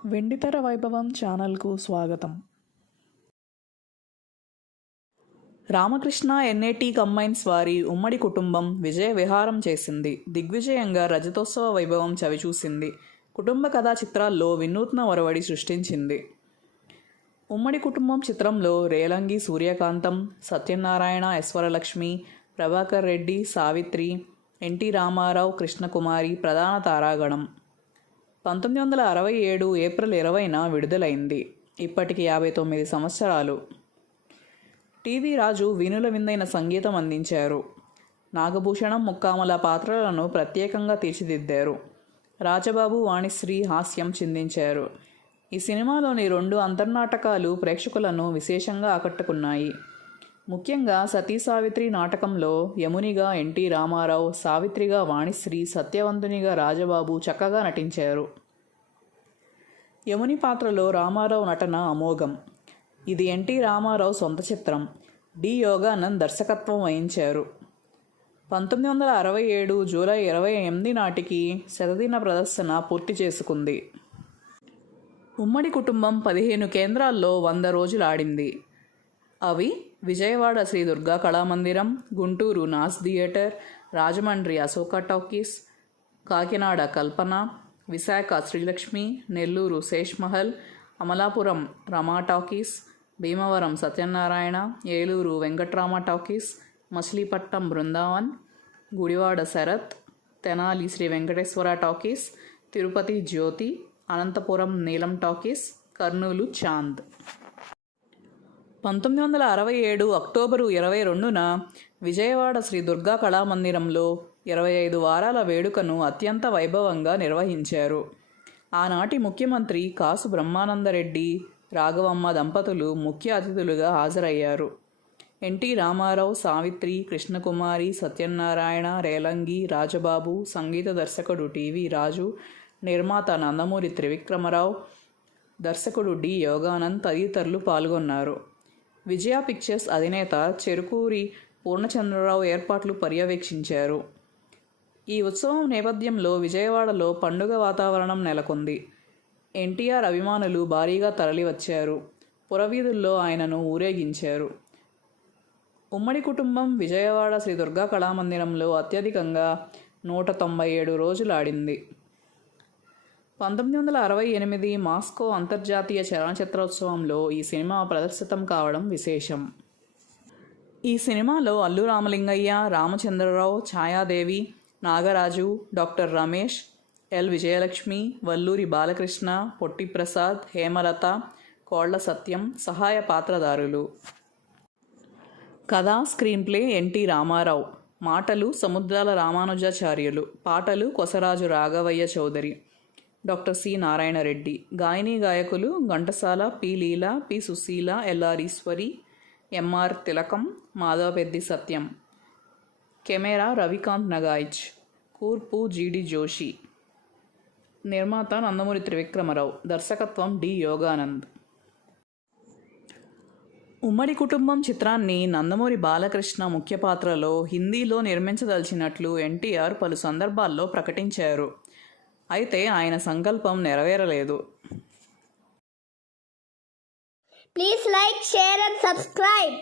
వెండితెర వైభవం ఛానల్కు స్వాగతం. రామకృష్ణ ఎన్ఏటి కంబైన్స్ వారి ఉమ్మడి కుటుంబం విజయ విహారం చేసింది. దిగ్విజయంగా రజతోత్సవ వైభవం చవిచూసింది. కుటుంబ కథా చిత్రాల్లో వినూత్న ఒరవడి సృష్టించింది. ఉమ్మడి కుటుంబం చిత్రంలో రేలంగి సూర్యకాంతం, సత్యనారాయణ, ఈశ్వరలక్ష్మి, ప్రభాకర్ రెడ్డి, సావిత్రి, ఎన్టీ రామారావు, కృష్ణకుమారి ప్రధాన తారాగణం. 1967 ఏప్రిల్ 20న విడుదలైంది. ఇప్పటికి 59 సంవత్సరాలు. టీవీ రాజు వీణుల విందైన సంగీతం అందించారు. నాగభూషణం, ముక్కామల పాత్రలను ప్రత్యేకంగా తీర్చిదిద్దారు. రాజబాబు, వాణిశ్రీ హాస్యం చిందించారు. ఈ సినిమాలోని 2 అంతర్నాటకాలు ప్రేక్షకులను విశేషంగా ఆకట్టుకున్నాయి. ముఖ్యంగా సతీ సావిత్రి నాటకంలో యమునిగా ఎన్టీ రామారావు, సావిత్రిగా వాణిశ్రీ, సత్యవంతునిగా రాజబాబు చక్కగా నటించారు. యముని పాత్రలో రామారావు నటన అమోఘం. ఇది ఎన్టీ రామారావు సొంత చిత్రం. డి యోగానంద్ దర్శకత్వం వహించారు. 1967 జూలై 28 నాటికి శతదిన ప్రదర్శన పూర్తి చేసుకుంది. ఉమ్మడి కుటుంబం 15 కేంద్రాల్లో 100 రోజులు ఆడింది. అవి Vijayawada Sri Durga Kalamandiram, Guntur Naz theatre, Rajahmundry Ashoka talkies, Kakinada Kalpana, Visakha Srilakshmi, Nellore Shesh Mahal, Amalapuram Rama talkies, Bhimavaram Satyanarayana, Eluru Venkatrama talkies, Machilipatnam Brindavan, Gudivada Sarath, Tenali Sri Venkateswara talkies, Tirupati Jyothi, Anantapur Neelam talkies, Kurnool Chand. 1967 October 22న విజయవాడ శ్రీ దుర్గా కళామందిరంలో 25 వారాల వేడుకను అత్యంత వైభవంగా నిర్వహించారు. ఆనాటి ముఖ్యమంత్రి కాసు బ్రహ్మానందరెడ్డి, రాఘవమ్మ దంపతులు ముఖ్య అతిథులుగా హాజరయ్యారు. ఎన్టీ రామారావు, సావిత్రి, కృష్ణకుమారి, సత్యనారాయణ, రేలంగి, రాజబాబు, సంగీత దర్శకుడు టీవీ రాజు, నిర్మాత నందమూరి త్రివిక్రమరావు, దర్శకుడు డి యోగానంద్ తదితరులు పాల్గొన్నారు. విజయ పిక్చర్స్ అధినేత చెరుకూరి పూర్ణచంద్రరావు ఏర్పాట్లు పర్యవేక్షించారు. ఈ ఉత్సవం నేపథ్యంలో విజయవాడలో పండుగ వాతావరణం నెలకొంది. ఎన్టీఆర్ అభిమానులు భారీగా తరలివచ్చారు. పురవీధుల్లో ఆయనను ఊరేగించారు. ఉమ్మడి కుటుంబం విజయవాడ శ్రీ దుర్గా కళామందిరంలో అత్యధికంగా 197 రోజులు ఆడింది. 1968 మాస్కో అంతర్జాతీయ చలనచిత్రోత్సవంలో ఈ సినిమా ప్రదర్శితం కావడం విశేషం. ఈ సినిమాలో అల్లు రామలింగయ్య, రామచంద్రరావు, ఛాయాదేవి, నాగరాజు, డాక్టర్ రమేష్, ఎల్ విజయలక్ష్మి, వల్లూరి బాలకృష్ణ, పొట్టి ప్రసాద్, హేమలత, కోళ్ల సత్యం సహాయ పాత్రధారులు. కథ, స్క్రీన్ ప్లే ఎన్టీ రామారావు, మాటలు సముద్రాల రామానుజాచార్యులు, పాటలు కొసరాజు రాఘవయ్య చౌదరి, డాక్టర్ సి నారాయణ రెడ్డి, గాయనీ గాయకులు Ghantasala, P Leela, P Susheela, L R Eswari, M R Thilakam, Madhavapeddi Satyam, camera Ravikant Nagaich, కూర్పు జిడి జోషి, నిర్మాత నందమూరి త్రివిక్రమరావు, దర్శకత్వం డి యోగానంద్. ఉమ్మడి కుటుంబం చిత్రాన్ని నందమూరి బాలకృష్ణ ముఖ్య పాత్రలో హిందీలో నిర్మించదలిచినట్లు ఎన్టీఆర్ పలు సందర్భాల్లో ప్రకటించారు. అయితే ఆయన సంకల్పం నెరవేరలేదు. Please like, share and subscribe.